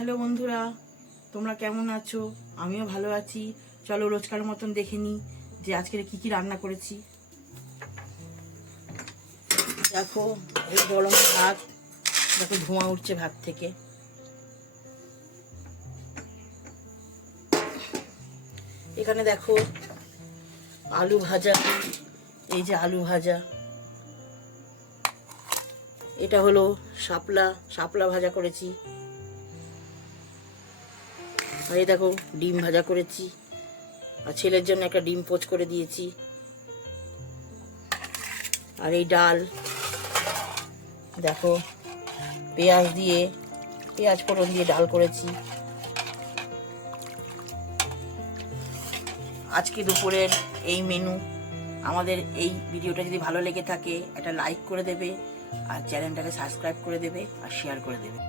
Hello বন্ধুরা, তোমরা কেমন আছো? আমিও ভালো আছি। চলো রোজকার মতন দেখে নিই যে আজকে কি কি রান্না করেছি। দেখো এই গরম ভাত, দেখো ধোঁয়া উঠছে ভাত থেকে। এখানে দেখো আলু ভাজা, এই যে আলু ভাজা, এটা হলো শাপলা ভাজা করেছি। আর এই দেখো ডিম ভাজা করেছি, আর ছেলের জন্য একটা ডিম পোচ করে দিয়েছি। আর এই ডাল দেখো পেঁয়াজ ফোড়ন দিয়ে ডাল করেছি। আজকে দুপুরের এই মেনু। আমাদের এই ভিডিওটা যদি ভালো লেগে থাকে একটা লাইক করে দেবে, আর চ্যানেলটাকে সাবস্ক্রাইব করে দেবে, আর শেয়ার করে দেবে।